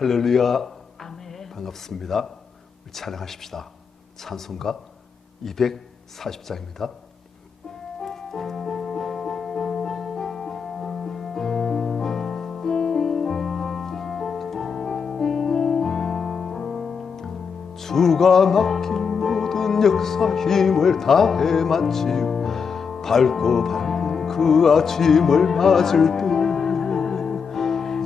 할렐루야. 아멘. 반갑습니다. 우리 찬양하십시다. 찬송가 240장입니다. 주가 맡긴 모든 역사 힘을 다해 마치고 밝고 밝은 그 아침을 맞을 때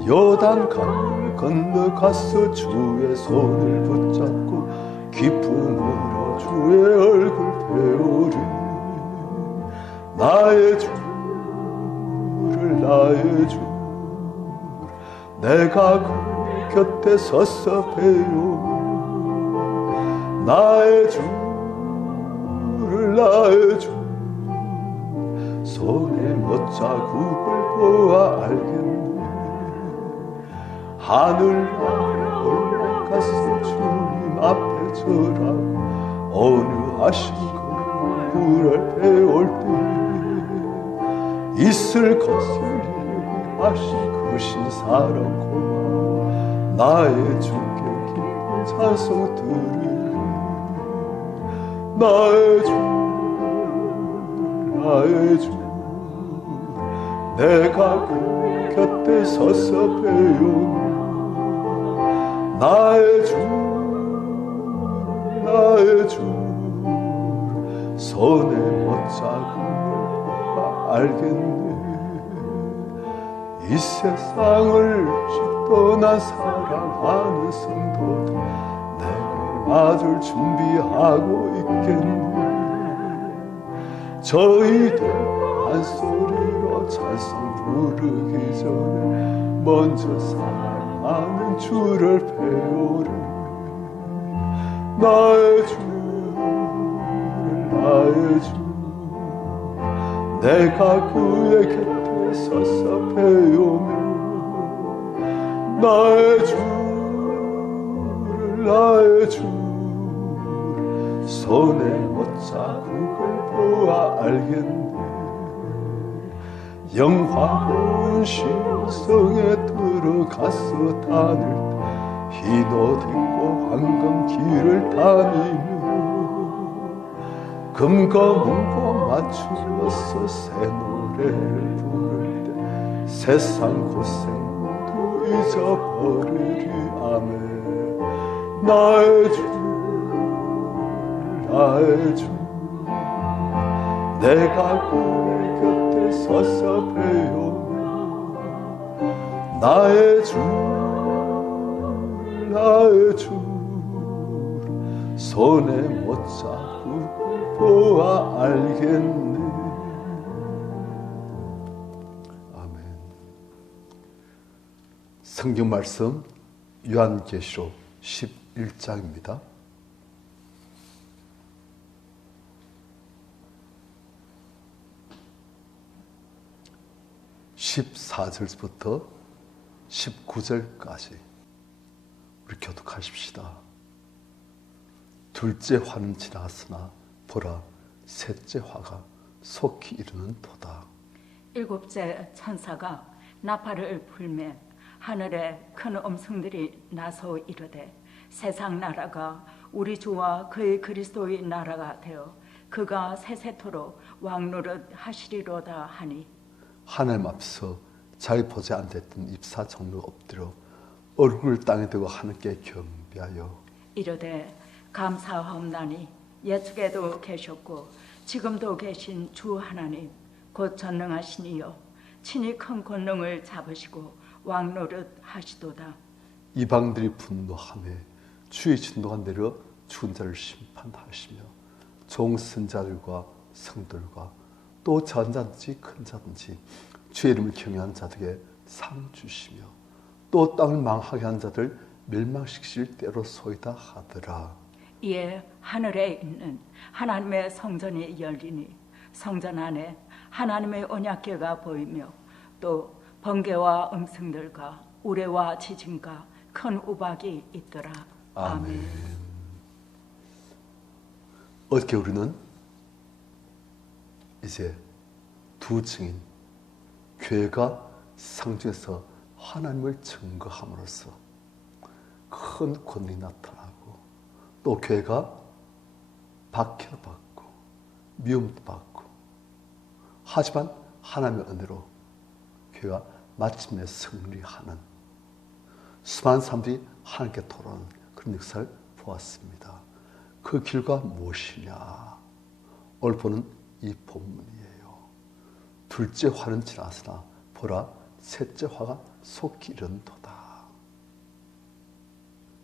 요단 강을 건너가서 주의 손을 붙잡고 기쁨으로 주의 얼굴 배우리. 나의 주를 나의 주 내가 그 곁에 서서 배우리. 나의 주를 나의 주 손에 못자국을 보아 알겠네. 하늘 올라가서 주님 앞에 절하고 어느 하신 그를 배울 때 있을 것을 하신 그 신사랑 고마워. 나의 주께 기쁜 찬송 드리리. 나의 주 나의 주 내가 그 곁에 서서 배우니. 나의 주 나의 주 손에 못자국을 알겠네. 이 세상을 떠난 사랑하는 성도들 내게 맞을 준비하고 있겠네. 저희들 한 소리로 찬송 부르기 전에 먼저 사랑하는 주를 배우리. 나의 주 나의 주 내가 그의 곁에 서서 배우며 나의 주를 나의 주 손에 못자국을 보아 알겠네. 영화로운 신성에 들어가서 다닐 때 흰 옷 입고 황금 길을 다니며 금과 문과 맞추어서 새 노래를 부를 때 세상 고생 모두 잊어버리리. 아멘. 나의 주 나의 주 내가 그의 곁에 서서 배우며 나의 주 나의 주 손에 못자국을 보아 알겠네. 아멘. 성경 말씀 요한계시록 11장입니다. 14절부터 19절까지 우리 교독하십시다. 둘째 화는 지났으나 보라 셋째 화가 속히 이르는 도다. 일곱째 천사가 나팔을 불매 하늘에 큰 음성들이 나서 이르되 세상 나라가 우리 주와 그의 그리스도의 나라가 되어 그가 세세토록 왕노릇 하시리로다 하니. 하나님 앞서 자기 보좌에 앉아있던 입사 종로 엎드려 얼굴을 땅에 대고 하나님께 경배하여 이르되 감사하옵나니 예측에도 계셨고 지금도 계신 주 하나님 곧 전능하신 이여 친히 큰 권능을 잡으시고 왕노릇 하시도다. 이방들이 분노하며 주의 진노가 내려 죽은 자를 심판하시며 종선자들과 성들과 또 전자든지 큰 자든지 주의 이름을 경외한 자들에게 상 주시며 또 땅을 망하게 한 자들 멸망시키실 때로소이다 하더라. 이에 하늘에 있는 하나님의 성전이 열리니 성전 안에 하나님의 언약궤가 보이며 또 번개와 음성들과 우레와 지진과 큰 우박이 있더라. 아멘. 어떻게 우리는 이제 두 증인 교회가 상중에서 하나님을 증거함으로써 큰 권능이 나타나고 또 교회가 박해도 받고 미움도 받고 하지만 하나님의 은혜로 교회가 마침내 승리하는 수많은 사람들이 하나님께 돌아오는 그런 역사를 보았습니다. 그 길과 무엇이냐? 오늘 보는 이 본문이에요. 둘째 화는 지나서나 보라 셋째 화가 속히 이른도다.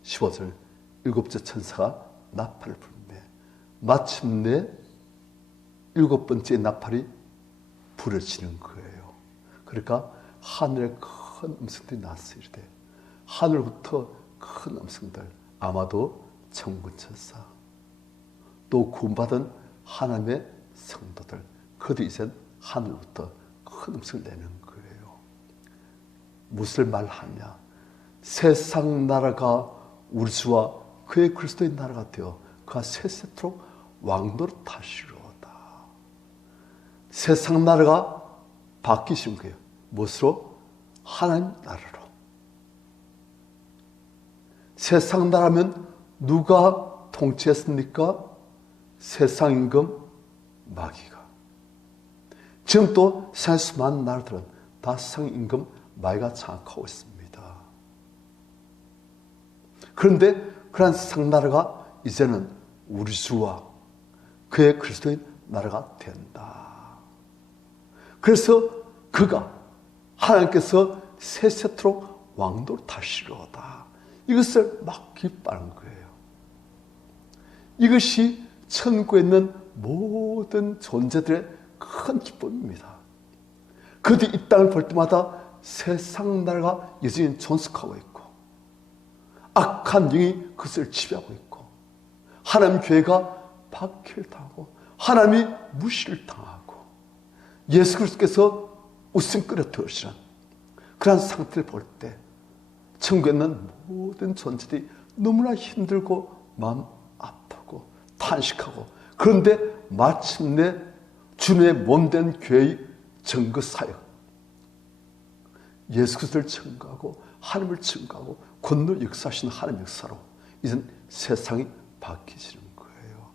15절 일곱째 천사가 나팔을 불매 마침내 일곱 번째 나팔이 부러지는 거예요. 그러니까 하늘에 큰 음성들이 났어요. 이때 하늘부터 큰 음성들, 아마도 천군천사, 또 구원받은 하나님의 성도들, 그들이 이제 하늘부터 큰 음성을 내는 거예요. 무엇을 말하냐? 세상 나라가 우리 주와 그의 그리스도의 나라가 되어 그가 세세토록 왕노릇하시리로다. 세상 나라가 바뀌신 거예요. 무엇으로? 하나님 나라로. 세상 나라면 누가 통치했습니까? 세상 임금 마귀가. 지금 또 세상 수많은 나라들은 다 세상 임금 마귀가 장악하고 있습니다. 그런데 그러한 세상 나라가 이제는 우리 주와 그의 그리스도인 나라가 된다. 그래서 그가 하나님께서 세세토록 왕노릇하시리로다. 이것을 막 기뻐하는 거예요. 이것이 천국에 있는 모든 존재들의 큰 기쁨입니다. 그들이 이 땅을 볼 때마다 세상 나라가 여전히 존속하고 있고 악한 영이 그것을 지배하고 있고 하나님 교회가 박해를 당하고 하나님이 무시를 당하고 예수 그리스도께서 웃음거리가 되시는 그러한 상태를 볼 때 천국에 있는 모든 존재들이 너무나 힘들고 마음 아프고 탄식하고 그런데 마침내 주님의 몸된 교회의 증거 사역 예수 그리스도를 증거하고 하나님을 증거하고 권능 역사하시는 하나님 역사로 이젠 세상이 바뀌시는 거예요.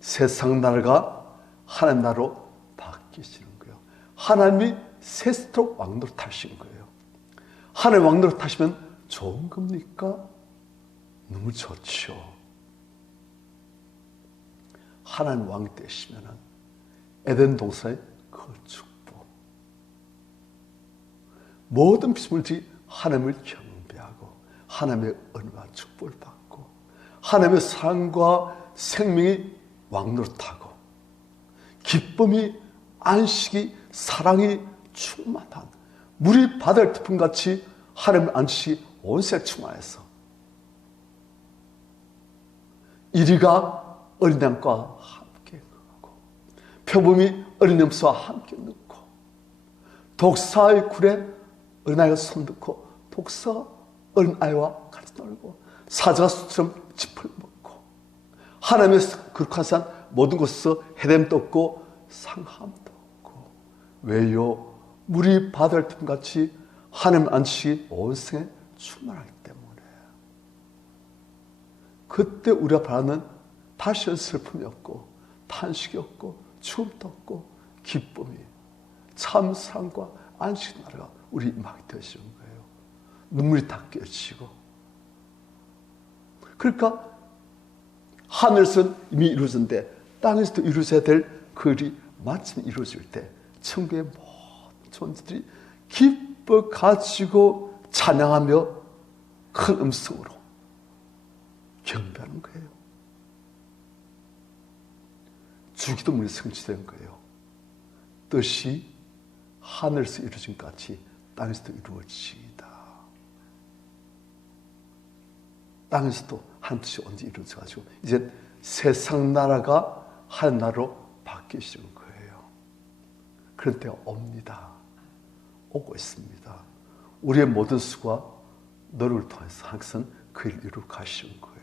세상 나라가 하나님 나라로 바뀌시는 거예요. 하나님이 세세토록 왕노릇하신 거예요. 하나님 왕노릇하시면 좋은 겁니까? 너무 좋죠. 하나님 왕이 되시면 에덴 동산의 그 축복, 모든 피조물들이 하나님을 경배하고 하나님의 은혜와 축복을 받고 하나님의 사랑과 생명이 왕노릇하고 기쁨이 안식이 사랑이 충만한 물이 바다를 덮음같이 하나님의 안식이 온 세상에 충만해서 이리가 어린 양과 함께 가고 표범이 어린 염소와 함께 넣고 독사의 굴에 어린아이가 손넣고 독사가 어린아이와 같이 놀고 사자가 수처럼 짚을 먹고 하나님의 거룩한 산 모든 곳에서 해됨도 없고 상함도 없고 왜요? 물이 바다를 틈같이 하나님 안식이 온 세상에 충만하기 때문에 그때 우리가 바라는 다시는 슬픔이 없고 탄식이 없고 추움도 없고 기쁨이 참 사랑과 안식의 나라가 우리 임하게 되시는 거예요. 눈물이 다 깨지고 그러니까 하늘에서는 이미 이루어졌는데 땅에서도 이루어져야 될 그 일이 마침 이루어질 때 천국의 모든 존재들이 기뻐 가지고 찬양하며 큰 음성으로 경배하는 거예요. 주기도문이 성취된 거예요. 뜻이 하늘에서 이루어진 것 같이 땅에서도 이루어지이다. 땅에서도 한 뜻이 언제 이루어져가지고 이제 세상 나라가 하나님 나라로 바뀌시는 거예요. 그런 때가 옵니다. 오고 있습니다. 우리의 모든 수고와 노력을 통해서 항상 그 일을 이루어 가시는 거예요.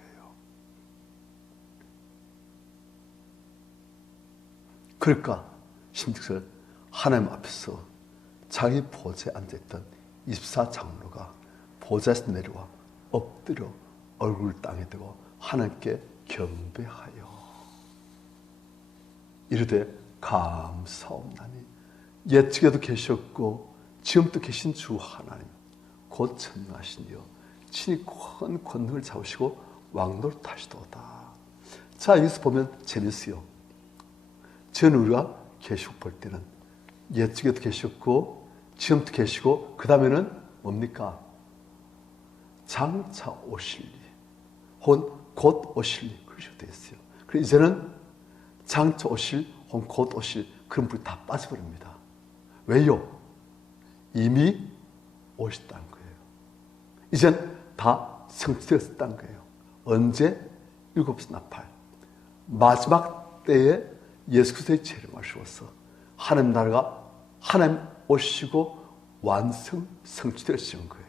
그러니까 16절 하나님 앞에서 자기 보좌에 앉아있던 24장로가 보좌에서 내려와 엎드려 얼굴을 땅에 대고 하나님께 경배하여 이르되 감사옵나니 옛적에도 계셨고 지금도 계신 주 하나님 곧 전능하시니여 친히 큰 권능을 잡으시고 왕노릇하시도다. 자, 여기서 보면 재밌어요. 전 우리가 계시고 볼 때는 옛적에도 계셨고 지금도 계시고 그 다음에는 뭡니까? 장차 오실리 혹은 곧 오실리 그렇게 되어 있어요. 그래서 이제는 장차 오실 혹은 곧 오실 그런 분이 다 빠져버립니다. 왜요? 이미 오셨다는 거예요. 이젠 다 성취되었다는 거예요. 언제? 7시 나팔 마지막 때에 예수 그리스도의 재림을 주어서 하나님 나라가 하나님 오시고 완성 성취되시는 거예요.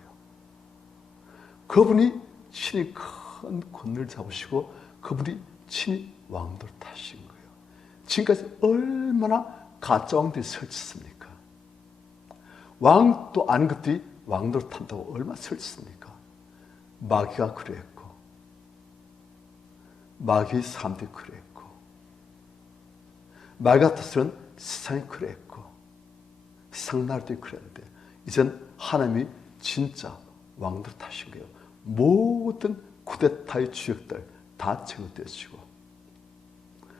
그분이 친히 큰 권능을 잡으시고 그분이 친히 왕도를 타신 거예요. 지금까지 얼마나 가짜 왕들이 설쳤습니까? 왕도 아닌 것들이 왕도를 탄다고 얼마나 설쳤습니까? 마귀가 그랬고 마귀의 사람들이 그랬고 말 같아서는 세상이 그랬고 세상 나라들이 그랬는데 이젠 하나님이 진짜 왕도를 타신 거예요. 모든 쿠데타의 주역들 다 제거되어지고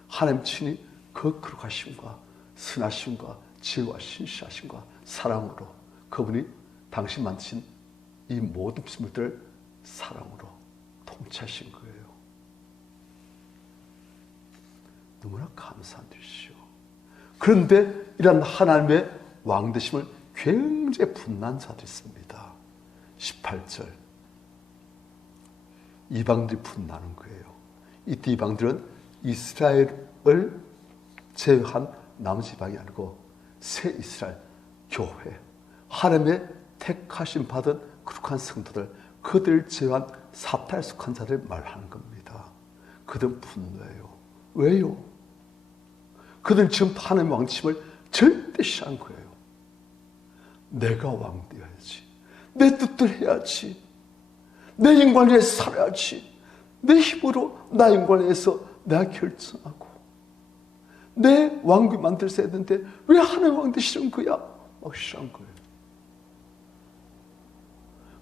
하나님 친히 그 거룩하심과 선하심과 지혜와 신실하심과 사랑으로 그분이 당신 만드신 이 모든 피조물들을 사랑으로 통치하신 거예요. 너무나 감사한 일이시오. 그런데 이런 하나님의 왕되심을 굉장히 분난 자도 있습니다. 18절 이방들이 분나는 거예요. 이때 이방들은 이스라엘을 제외한 나머지 이방이 아니고 새 이스라엘 교회 하나님의 택하심 받은 거룩한 성도들 그들을 제외한 사탄에 속한 자들 말하는 겁니다. 그들은 분노해요. 왜요? 그들은 지금 하나님의 왕침을 절대 싫어한 거예요. 내가 왕 되어야지. 내 뜻대로 해야지. 내 인권에 의해서 살아야지. 내 힘으로 나 인권에 의해서 내가 결정하고 내 왕국이 만들어야 되는데 왜 하나님 왕 되시는 거야? 막 싫어한 거예요.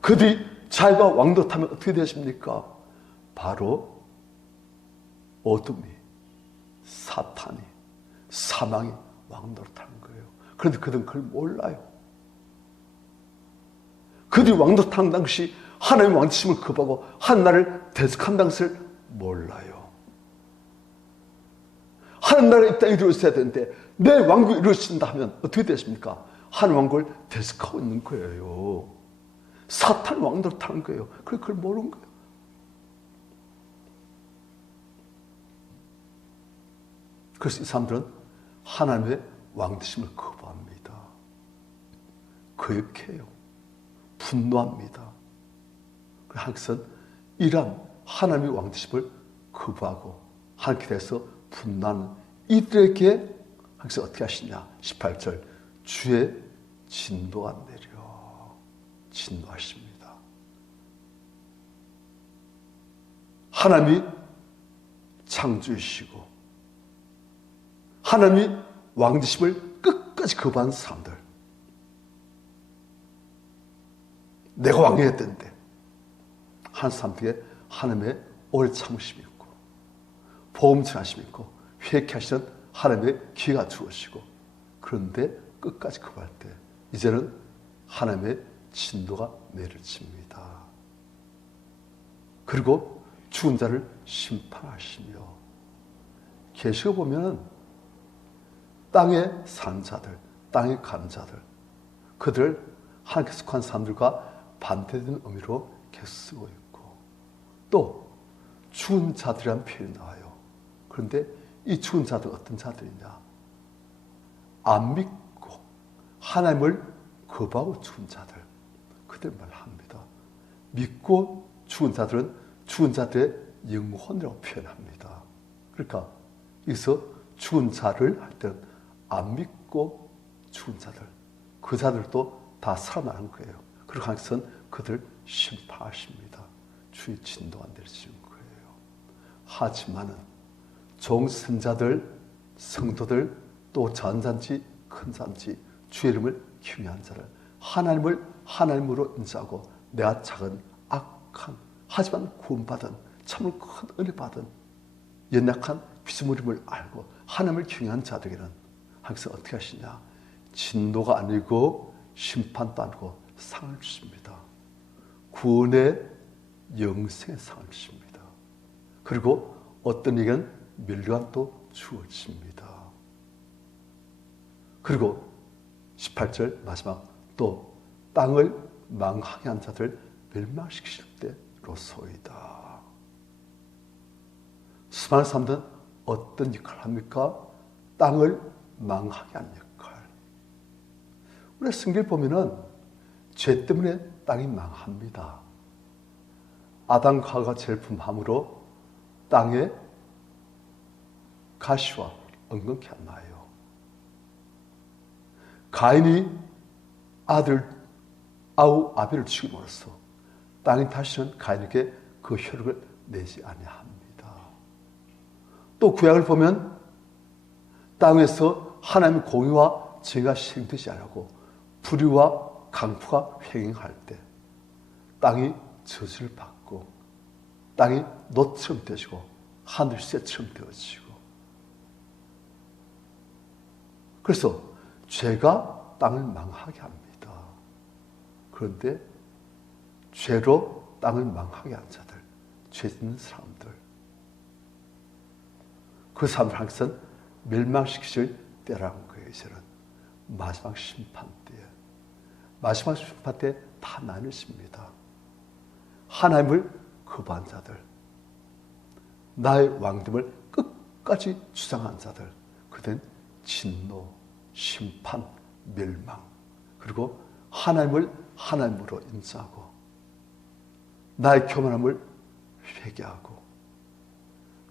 그들이 자기가 왕도타면 어떻게 되십니까? 바로 어둠이 사탄이 사망이 왕노릇하는 거예요. 그런데 그들은 그걸 몰라요. 그들이 왕노릇하는 당시 하나님의 왕치심을 거부하고 한나라를 대적한 당시를 몰라요. 하나님 나라가 이 땅에 이루어져야 되는데 내 왕국이 이루어진다 하면 어떻게 되십니까? 하나님 왕국을 대적하고 있는 거예요. 사탄 왕노릇하는 거예요. 그걸 모르는 거예요. 그래서 이 사람들은 하나님의 왕되심을 거부합니다. 거역해요. 분노합니다. 하나님께서는 이러한 하나님의 왕되심을 거부하고 하나님께 대해서 분노하는 이들에게 하나님께서 어떻게 하시냐? 18절 주의 진노가 내려 진노하십니다. 하나님이 창조이시고 하나님이 왕되심을 끝까지 거부한 사람들 내가 왕해야 되는데 한 사람들에게 하나님의 오래 참으심이 있고 보험전하심이 있고 회개하시는 하나님의 기회가 주어지고 그런데 끝까지 거부할 때 이제는 하나님의 진노가 내려집니다. 그리고 죽은 자를 심판하시며 계시가 보면 땅에 산 자들, 땅에 간 자들 그들 하나님께 속한 사람들과 반대되는 의미로 계속 쓰고 있고 또 죽은 자들이라는 표현이 나와요. 그런데 이 죽은 자들 어떤 자들이냐? 안 믿고 하나님을 거부하고 죽은 자들 그들 말합니다. 믿고 죽은 자들은 죽은 자들의 영혼이라고 표현합니다. 그러니까 여기서 죽은 자를 할 때는 안 믿고 죽은 자들 그 자들도 다 살아나는 거예요. 그리고 하나님께서는 그들 심판하십니다. 주의 진도가 내려지는 거예요. 하지만은 종선자들, 성도들, 또 전잔치, 큰 잔치, 주의 이름을 경외한 자를 하나님을 하나님으로 인정하고 내가 작은 악한 하지만 구원받은 참을 큰 은혜 받은 연약한 피조물임을 알고 하나님을 경외한 자들에게는 하나님께서 어떻게 하시냐? 진노가 아니고 심판도 아니고 상을 주십니다. 구원의 영생의 상을 주십니다. 그리고 어떤 이에게는 멸류관도 주어집니다. 그리고 18절 마지막 또 땅을 망하게 한 자들 멸망시키실 때로소이다. 수많은 사람들은 어떤 역할을 합니까? 땅을 망하게 하는 역할. 우리 성경을 보면은 죄 때문에 땅이 망합니다. 아담과 하와가 죄를 범함으로 땅에 가시와 엉겅퀴 안 나요. 가인이 아들 아벨을 죽임으로써 땅이 다시는 가인에게 그 효력을 내지 아니합니다. 또 구약을 보면 땅에서 하나님의 공의와 죄가 실행되지 않고 불의와 강포가 횡행할 때 땅이 저주를 받고 땅이 놋처럼 되어지고 하늘이 쇠처럼 되어지고, 그래서 죄가 땅을 망하게 합니다. 그런데 죄로 땅을 망하게 한 자들, 죄 짓는 사람들, 그 사람들 항상 멸망시키실 때라는 거예요. 이제는 마지막 심판 때에, 마지막 심판 때 다 나뉘십니다. 하나님을 거부한 자들, 나의 왕됨을 끝까지 주장한 자들, 그들은 진노, 심판, 멸망, 그리고 하나님을 하나님으로 인정하고 나의 교만함을 회개하고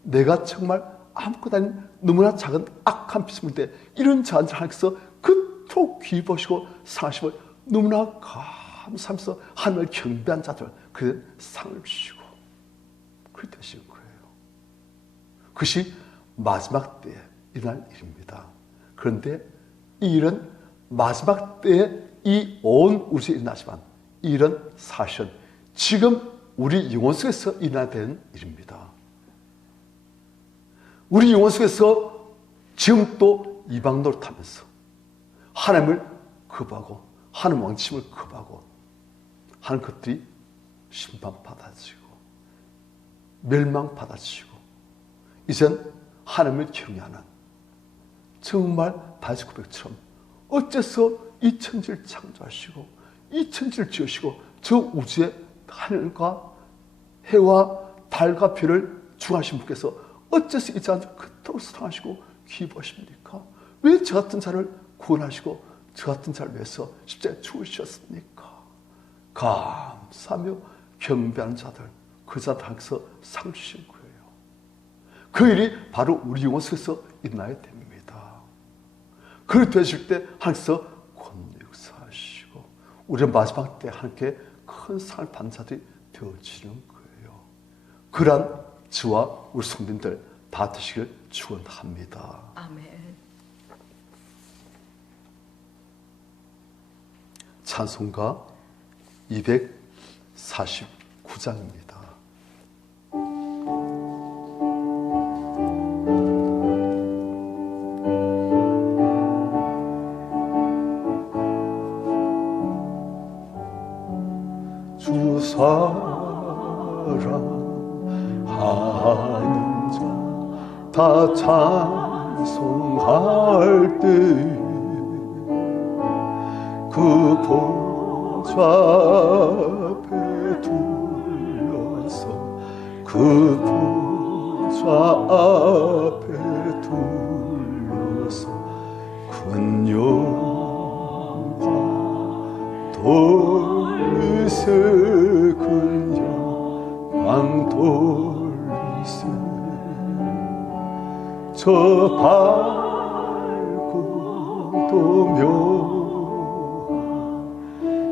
내가 정말 아무것도 아닌 너무나 작은 악한 피조물인데 이런 자한테 하나님께서 그토록 귀히 보시고 상하심을 너무나 감사하면서 하나님을 경배한 자들, 그 상을 주시고 그렇게 되시는 거예요. 그것이 마지막 때에 일어날 일입니다. 그런데 이 일은 마지막 때에 이 온 우주에 일어나지만 이 일은 사실은 지금 우리 영혼 속에서 일어나야 되는 일입니다. 우리 영혼 속에서 지금 또 이방 노릇하면서 하나님을 거부하고 하나님 왕침을 거부하고 하는 것들이 심판받아지고 멸망받아지고 이젠 하나님을 경외하는 정말 다윗 고백처럼 어째서 이 천지를 창조하시고 이 천지를 지으시고 저 우주에 하늘과 해와 달과 별을 주하신 분께서 어째서 이 자를 그토록 사랑하시고 기뻐하십니까? 왜 저 같은 자를 구원하시고 저 같은 자를 위해서 십자가에 죽으셨습니까? 감사하며 경배하는 자들, 그 자들 하나님께서 상 주신 거예요. 그 일이 바로 우리 영혼 속에서 일어나야 됩니다. 그렇게 되실 때 하나님께서 권역사하시고 우리는 마지막 때 하나님께 큰 상을 받는 자들이 되어지는 거예요. 그러한 저와 우리 성도님들 다 되시길 축원합니다. 아멘. 찬송가 249장입니다. 주 사랑하는 자 다 찬송할 때 그 보좌 앞에 둘러서 그 보좌 앞에 둘러서 큰 영광 돌리세 큰 영광 돌리세 저 밝고 도묘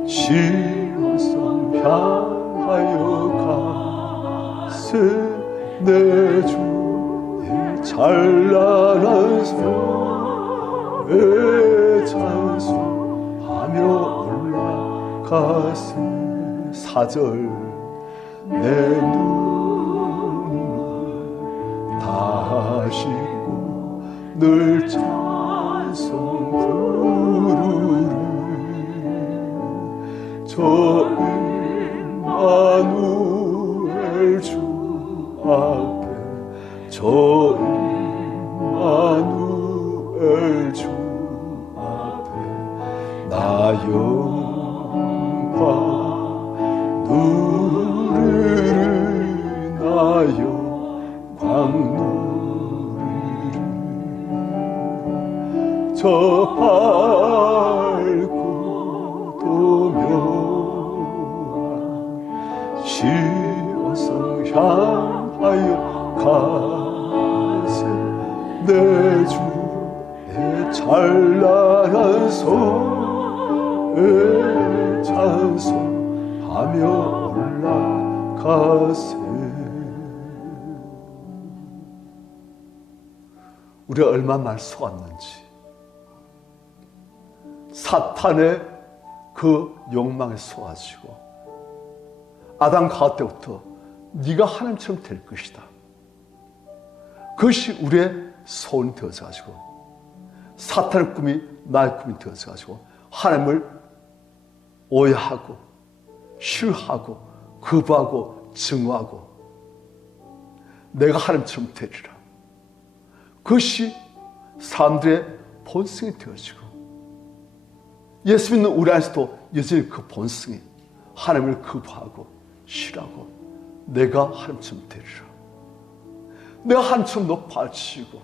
시온성 향하여 가세 내 주의 찬란한 손에 찬송하며 올라가세. 4절 내 눈을 다 씻고 늘 찬송 부르리. 저 임마누엘 주 앞에 저 임마누엘 주 앞에 나 영광 누르르 나 영광 누르르. 저 밝고 도묘한 시온성 향하여 가세 내 주의 찬란한 손에 찬송하며 올라가세. 우리가 얼마나 날 속았는지, 사탄의 그 욕망에 속아지고 아담 가을 때부터 네가 하나님처럼 될 것이다, 그것이 우리의 소원이 되어져가지고 사탄의 꿈이 나의 꿈이 되어져가지고 하나님을 오해하고 싫어하고 거부하고 증오하고 내가 하나님처럼 되리라, 그것이 사람들의 본성이 되어지고 예수 믿는 우리 안에서도 여전히 그 본성이 하나님을 거부하고 싫어하고 내가 하나님처럼 되리라, 내가 하나님처럼 높아지고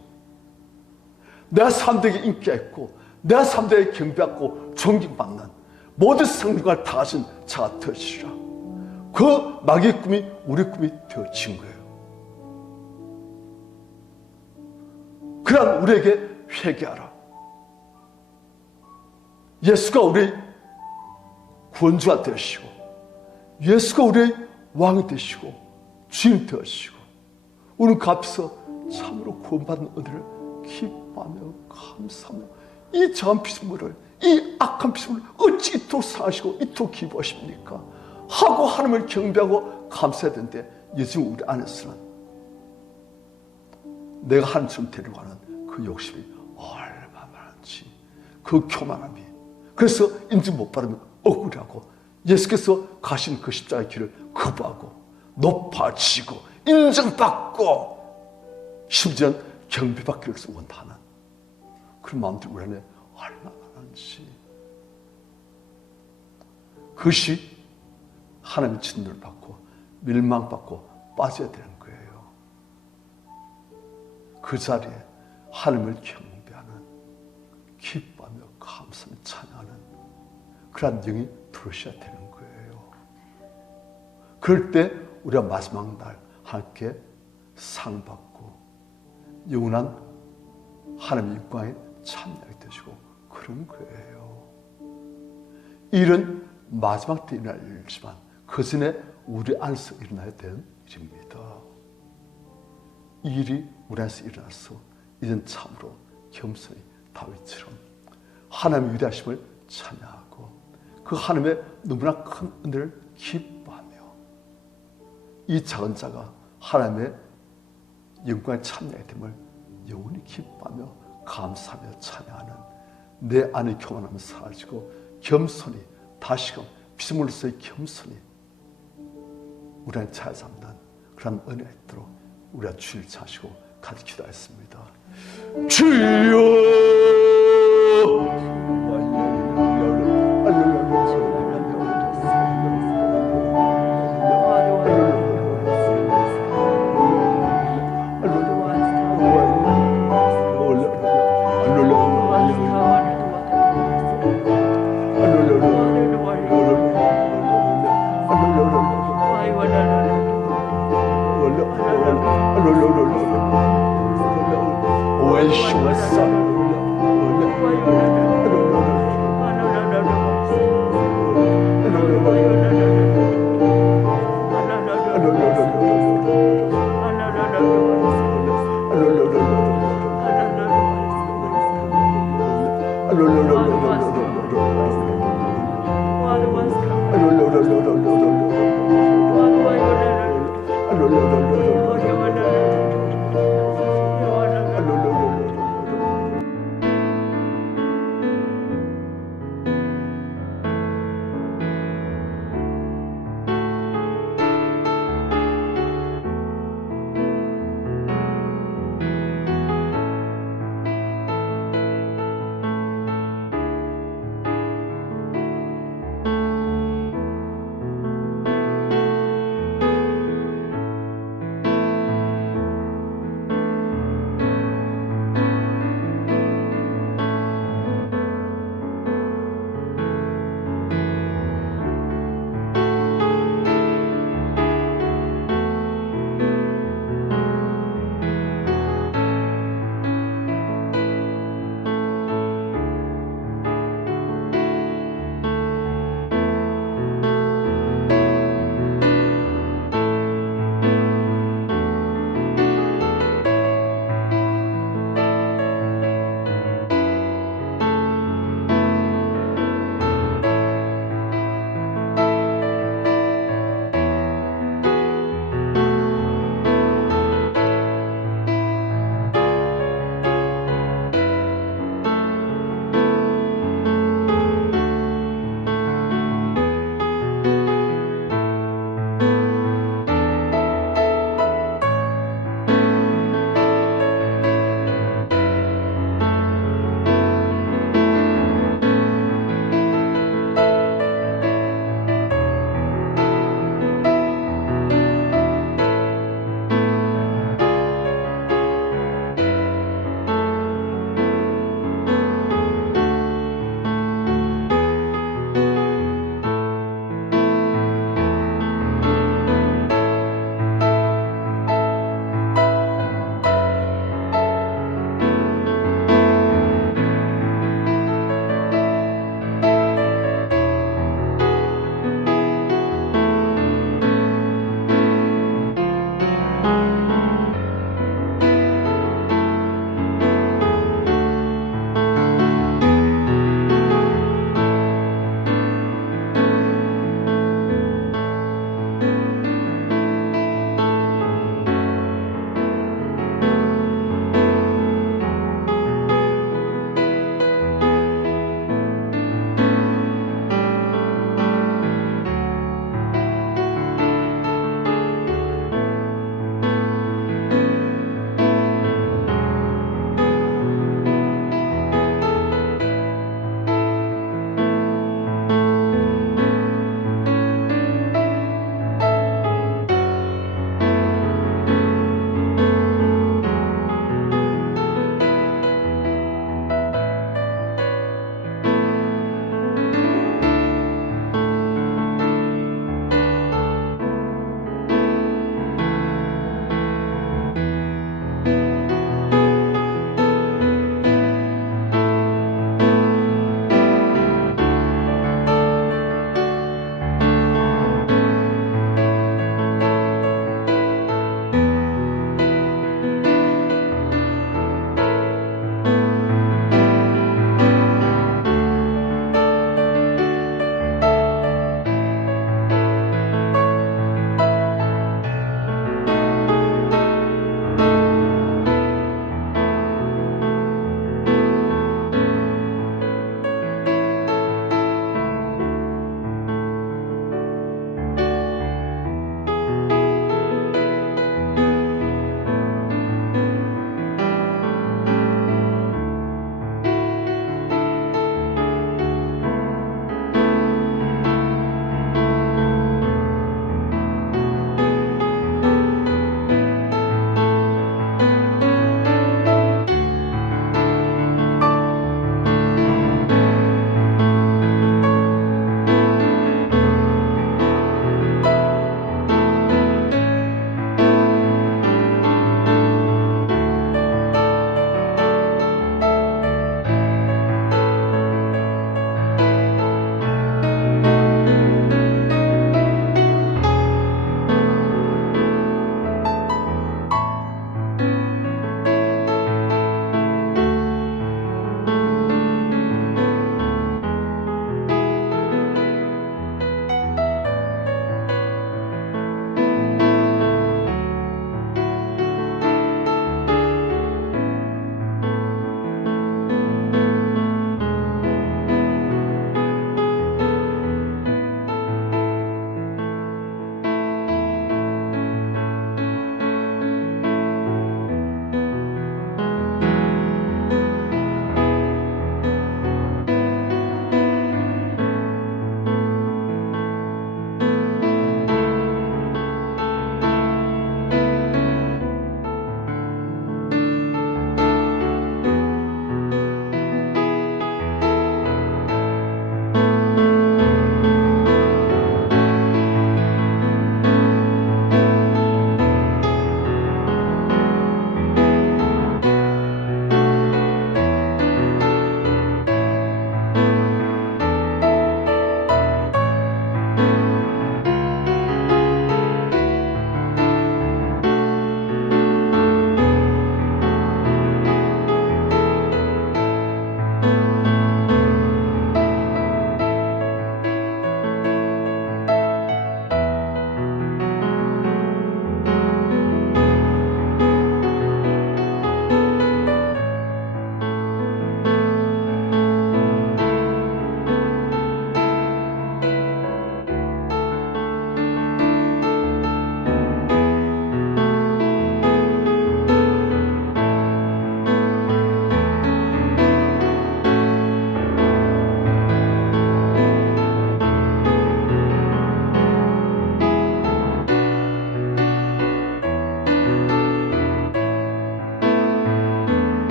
내가 사람들에게 인기가 있고 내가 사람들에게 경배받고 존경받는 모든 성령을 다 가진 자가 되어지리라. 그 마귀의 꿈이 우리 꿈이 되어진 거예요. 그러나 우리에게 회개하라. 예수가 우리의 구원주가 되시고 예수가 우리의 왕이 되시고 주인 되시고 우리는 그 앞에서 참으로 구원받은 은혜를 기뻐하며 감사하며 이 저한 피조물을, 이 악한 피조물을 어찌 이토록 사랑하시고 이토록 기뻐하십니까 하고 하나님을 경배하고 감사해야 되는데, 요즘 우리 안에서는 내가 하나님처럼 되려고 하는 그 욕심이 얼마나 많은지, 그 교만함이, 그래서 인증 못 받으면 억울하고 예수께서 가신 그 십자가의 길을 거부하고 높아지고 인정받고 심지어는 경배받기를 원하는 그런 마음들이 우리 안에 얼마나 많은지, 그것이 하나님의 진노를 받고 멸망받고 빠져야 되는 거예요. 그 자리에 하나님을 경배하는, 기뻐하며 감사하며 찬양하는 그러한 영이 들어오셔야 되는 거예요. 그럴 때 우리가 마지막 날 함께 상 받고 영원한 하나님의 영광에 참여하게 되시고 그런 거예요. 일은 마지막 때 일어날 일이지만 그 전에 우리 안에서 일어나야 되는 일입니다. 이 일이 우리 안에서 일어나서 이젠 참으로 겸손히 다윗처럼 하나님의 위대하심을 찬양하고 그 하나님의 너무나 큰 은혜를 기뻐하며 이 작은 자가 하나님의 영광에 참여하게 됨을 영원히 기뻐하며 감사하며 찬양하는 내 안의 교만함은 사라지고 겸손히 다시금 피조물로서의 겸손히 우리 안에 찾아잡는 그런 은혜가 있도록 우리가 주를 찾으시고 같이 기도하였습니다. 주여 왜 쉬웠어?